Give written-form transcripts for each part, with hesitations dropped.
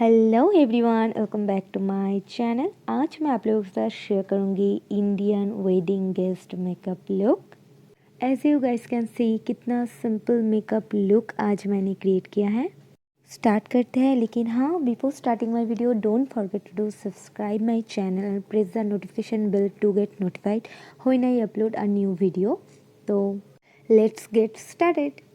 Hello everyone, welcome back to my channel. आज मैं आप लोगों के साथ शेयर करूंगी Indian wedding guest makeup look. As you guys can see कितना सिंपल मेकअप लुक आज मैंने क्रिएट किया है। स्टार्ट करते हैं, लेकिन हाँ, before starting my video don't forget to do subscribe my channel and press the notification bell to get notified when I upload a new video. तो let's get started.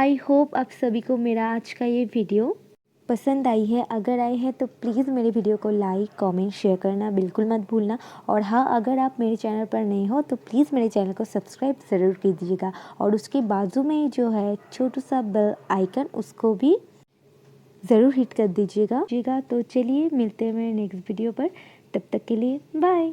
I hope आप सभी को मेरा आज का ये वीडियो पसंद आई है। अगर आई है तो प्लीज़ मेरे वीडियो को लाइक कमेंट शेयर करना बिल्कुल मत भूलना। और हाँ, अगर आप मेरे चैनल पर नए हो तो प्लीज़ मेरे चैनल को सब्सक्राइब ज़रूर कीजिएगा और उसके बाजू में जो है छोटू सा बेल आइकन उसको भी ज़रूर हिट कर दीजिएगा। तो चलिए मिलते हैं मेरे नेक्स्ट वीडियो पर, तब तक के लिए बाय।